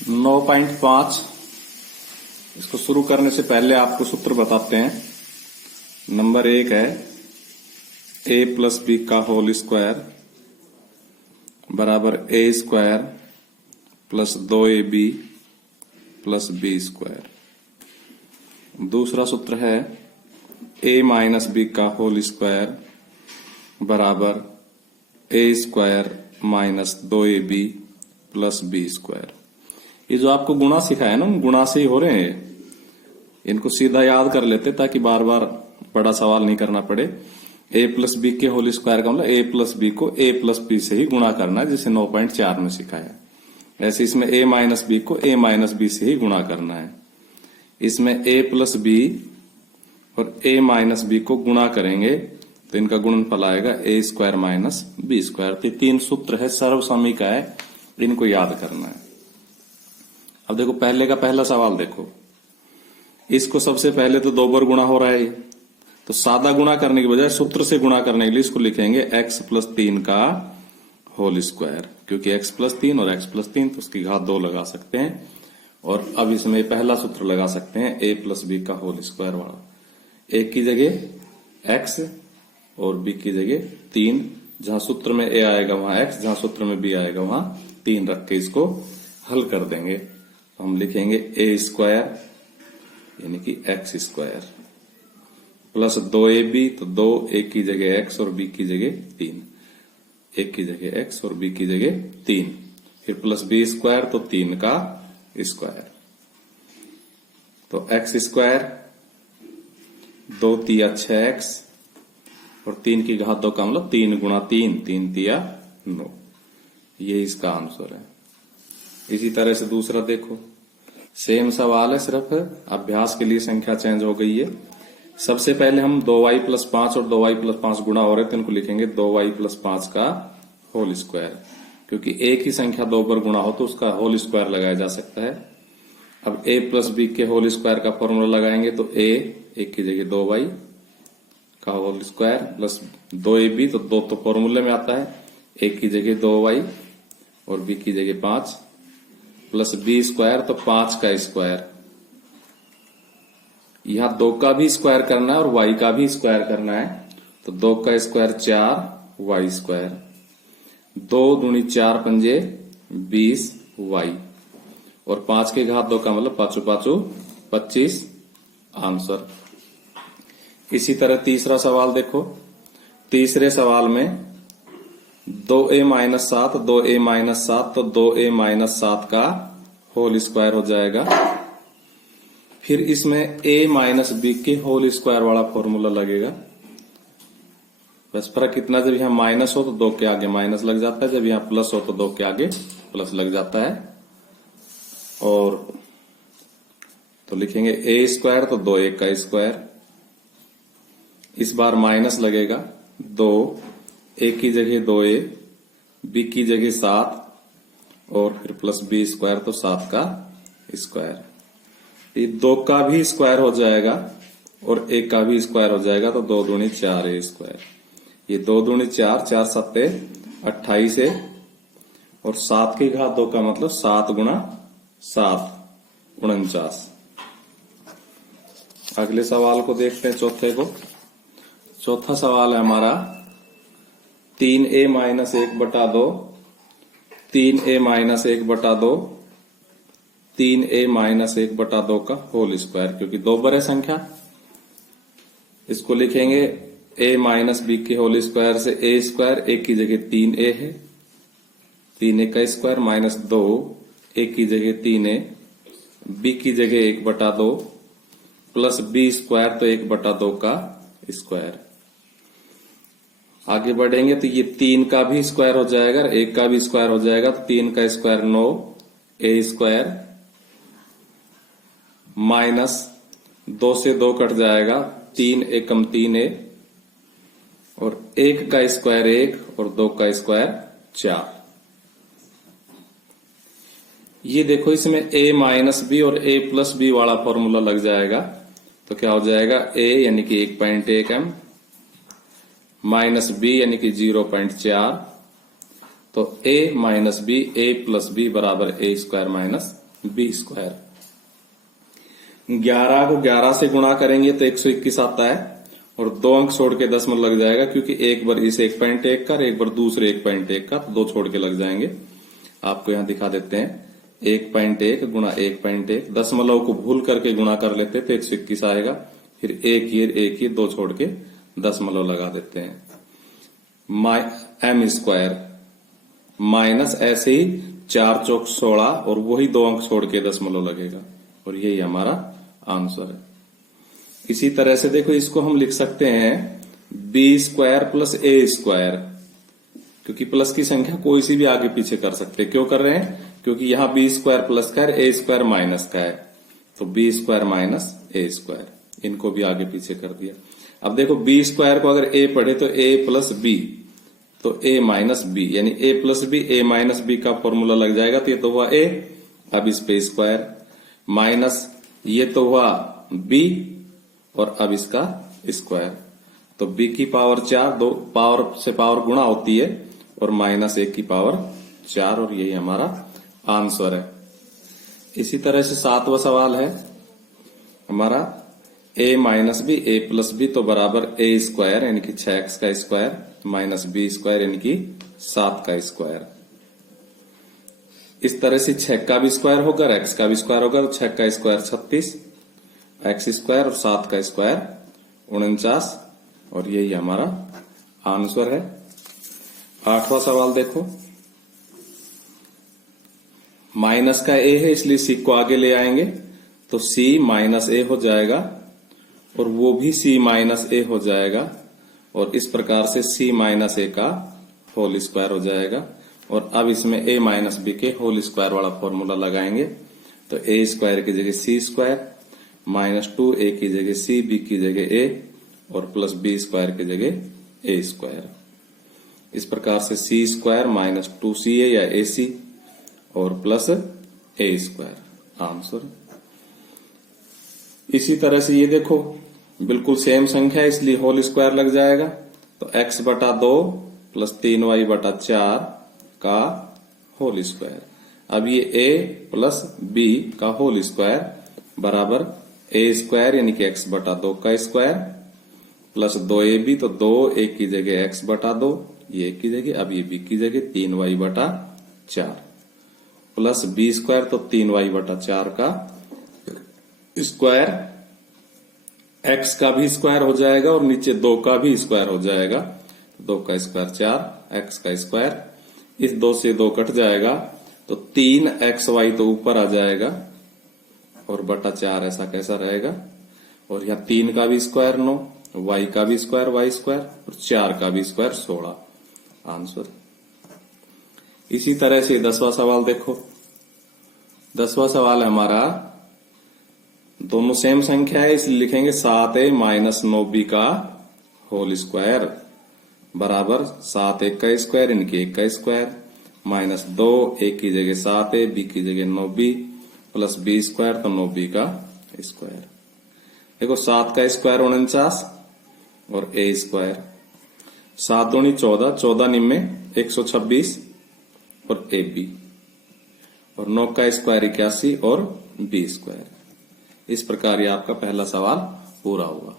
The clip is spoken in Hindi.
9.5 इसको शुरू करने से पहले आपको सूत्र बताते हैं। नंबर 1 है a प्लस बी का होल स्क्वायर बराबर a square plus 2ab plus B square. दूसरा सूत्र है a माइनस बी का होल स्क्वायर बराबर a square minus 2ab plus B square. ये जो आपको गुणा सिखाया ना, गुणा से ही हो रहे हैं। इनको सीधा याद कर लेते ताकि बार बार बड़ा सवाल नहीं करना पड़े। a प्लस बी के होल स्क्वायर का मतलब a प्लस बी को a प्लस बी से ही गुणा करना है, जिसे 9.4 में सिखाया। ऐसे इसमें a माइनस बी को a माइनस बी से ही गुणा करना है। इसमें a प्लस बी और a माइनस बी को गुणा करेंगे तो इनका गुणनफल आएगा a square minus B square. तो 3 सूत्र है, सर्वसमी का है, इनको याद करना है। अब देखो पहले का पहला सवाल देखो, इसको सबसे पहले तो 2 बार गुणा हो रहा है, तो सादा गुणा करने की बजाय सूत्र से गुणा करने के लिए इसको लिखेंगे x प्लस 3 का होल स्क्वायर, क्योंकि x प्लस 3 और x प्लस 3 तो उसकी घात 2 लगा सकते हैं। और अब इसमें पहला सूत्र लगा सकते हैं a प्लस बी का होल स्क्वायर वाला। a की जगह x और b की जगह 3, जहां सूत्र में a आएगा वहां x, जहां सूत्र में b आएगा वहां 3 रख के इसको हल कर देंगे। हम लिखेंगे a स्क्वायर यानी कि x स्क्वायर प्लस 2ab, तो 2 a की जगह x और b की जगह 3, a की जगह x और b की जगह 3, फिर प्लस b स्क्वायर तो 3 का स्क्वायर, तो x स्क्वायर 2 तिया 6x और 3 की घात 2 का मतलब 3 गुणा 3, 3 तिया 9। ये इसका आंसर है। इसी तरह से दूसरा देखो, सेम सवाल है, सिर्फ अभ्यास के लिए संख्या चेंज हो गई है। सबसे पहले हम 2y प्लस 5 और 2y प्लस 5 गुणा हो रहे थे, इनको लिखेंगे 2y प्लस 5 का होल स्क्वायर, क्योंकि एक ही संख्या 2 बार गुणा हो तो उसका होल स्क्वायर लगाया जा सकता है। अब a प्लस बी के होल स्क्वायर का फॉर्मूला लगाएंगे तो a एक की जगह 2y का होल स्क्वायर प्लस 2ab, तो 2 तो फॉर्मूले में आता है, एक की जगह 2y और b की जगह 5 प्लस बी स्क्वायर तो 5 का स्क्वायर। यहां 2 का भी स्क्वायर करना है और y का भी स्क्वायर करना है, तो 2 का स्क्वायर 4 y स्क्वायर, 2 दूनी 4 पंजे 20 y और 5 के घात 2 का मतलब 5 5 25 आंसर। इसी तरह तीसरा सवाल देखो, तीसरे सवाल में 2a माइनस 7, 2a माइनस 7, तो 2a माइनस 7 का होल स्क्वायर हो जाएगा। फिर इसमें a माइनस बी के होल स्क्वायर वाला फॉर्मूला लगेगा। बस फर्क इतना, जब यहां माइनस हो तो 2 के आगे माइनस लग जाता है, जब यहां प्लस हो तो 2 के आगे प्लस लग जाता है। और तो लिखेंगे a स्क्वायर तो 2a का स्क्वायर, इस बार माइनस लगेगा, 2 a की जगह 2a, b की जगह 7 और फिर प्लस b स्क्वायर तो 7 का स्क्वायर। ये 2 का भी स्क्वायर हो जाएगा और a का भी स्क्वायर हो जाएगा, तो 2 दूनी 4a स्क्वायर। ये 2 दूनी 4, 4 सत्ते 28 है और 7 की घात 2 का मतलब 7 गुणा 7 49। अगले सवाल को देखते हैं, चौथे को। चौथा सवाल है हमारा 3a माइनस 1 बटा 2, 3a माइनस 1 बटा 2, 3a माइनस 1 बटा 2 का होल स्क्वायर, क्योंकि 2 बार है संख्या। इसको लिखेंगे a माइनस बी के होल स्क्वायर से a स्क्वायर, a की जगह 3a है, 3a का स्क्वायर माइनस 2, a की जगह 3a, b की जगह 1 बटा 2 प्लस b स्क्वायर तो 1 बटा 2 का स्क्वायर। आगे बढ़ेंगे तो ये 3 का भी स्क्वायर हो जाएगा, 1 का भी स्क्वायर हो जाएगा, तो 3 का स्क्वायर 9 a स्क्वायर माइनस 2 से 2 कट जाएगा, 3 एकम 3a और 1 का स्क्वायर 1 और 2 का स्क्वायर 4। ये देखो इसमें a माइनस बी और a प्लस बी वाला फॉर्मूला लग जाएगा, तो क्या हो जाएगा a यानी कि 1.1 m माइनस बी यानी कि 0.4, तो a minus B, a plus B बराबर a square minus B square. 11 को 11 से गुणा करेंगे तो 121 आता है और 2 अंक छोड़ के दशमलव लग जाएगा, क्योंकि एक बार इस 1.1 का, एक बार दूसरे 1.1 का, तो 2 छोड़ के लग जाएंगे। आपको यहां दिखा देते हैं 1.1 गुणा 1.1, दशमलव को भूल करके गुणा कर लेते तो 121 आएगा। फिर एक ही 2 छोड़ के दशमलव लगा देते हैं। एम स्क्वायर माइनस ऐसे ही 4 चौक 16 और वही 2 अंक छोड़ के दशमलव लगेगा और यही हमारा आंसर है। इसी तरह से देखो इसको हम लिख सकते हैं बी स्क्वायर प्लस ए स्क्वायर, क्योंकि प्लस की संख्या कोई सी भी आगे पीछे कर सकते हैं। क्यों कर रहे हैं? क्योंकि यहां बी स्क्वायर प्लस का है, ए स्क्वायर माइनस का है, तो बी स्क्वायर माइनस ए स्क्वायर, इनको भी आगे पीछे कर दिया। अब देखो बी स्क्वायर को अगर ए पढ़े तो ए प्लस बी, तो ए माइनस बी, यानी ए प्लस बी, ए माइनस बी का फॉर्मूला लग जाएगा। तो ये तो हुआ ए, अब इस पे स्क्वायर, माइनस ये तो हुआ बी और अब इसका स्क्वायर, तो बी की पावर 4, 2 पावर से पावर गुणा होती है, और माइनस ए की पावर 4, और यही हमारा आंसर है। इसी तरह से 7वां सवाल है हमारा a minus B, A plus B तो बराबर ए स्क्वायर यानी कि 6x का स्क्वायर माइनस बी स्क्वायर यानी कि 7 का स्क्वायर। इस तरह से 6 का भी स्क्वायर होगा, x का भी स्क्वायर होगा, तो 6 का स्क्वायर 36, x स्क्वायर और 7 का स्क्वायर 49, और यही हमारा आंसर है। 8वां सवाल देखो, माइनस का a है इसलिए c को आगे ले आएंगे, तो c माइनस a हो जाएगा और वो भी c माइनस a हो जाएगा, और इस प्रकार से c माइनस a का होल स्क्वायर हो जाएगा। और अब इसमें a माइनस b के होल स्क्वायर वाला फॉर्मूला लगाएंगे, तो a स्क्वायर की जगह c स्क्वायर, माइनस 2a की जगह c, b की जगह a, और प्लस b स्क्वायर की जगह a स्क्वायर। इस प्रकार से c स्क्वायर माइनस 2ca या ac और प्लस a स्क्वायर आंसर। इसी तरह से ये देखो बिल्कुल सेम संख्या है इसलिए होल स्क्वायर लग जाएगा, तो x बटा 2 प्लस 3y बटा 4 का होल स्क्वायर। अब ये a प्लस b का होल स्क्वायर बराबर a स्क्वायर यानी कि x बटा 2 का स्क्वायर प्लस 2ab, तो 2 a की जगह x बटा 2, ये a की जगह, अब ये b की जगह 3y बटा 4 प्लस b स्क्वायर, तो 3y बटा 4 का स्क्वायर, x का भी स्क्वायर हो जाएगा और नीचे 2 का भी स्क्वायर हो जाएगा, 2 का स्क्वायर 4, x का स्क्वायर, इस 2 से 2 कट जाएगा, तो 3xy तो ऊपर आ जाएगा और बटा 4 ऐसा कैसा रहेगा, और यहाँ 3 का भी स्क्वायर 9, y का भी स्क्वायर y स्क्वायर और 4 का भी स्क्वायर 16 आंसर। इसी तरह से 10वां सवाल देखो, 10वां सवाल हमारा दोनों सेम संख्या है इसलिए लिखेंगे 7a माइनस 9b का होल स्क्वायर बराबर 7a का स्क्वायर यानी कि 1 का स्क्वायर माइनस 2 a की जगह 7a, b की जगह 9b प्लस b स्क्वायर, तो 9b का स्क्वायर। देखो 7 का स्क्वायर 49 और a स्क्वायर, 7 दूनी 14, 14 निम्न 126 और ab, और 9 का स्क्वायर 81 और b स्क्वायर। इस प्रकार ये आपका पहला सवाल पूरा हुआ।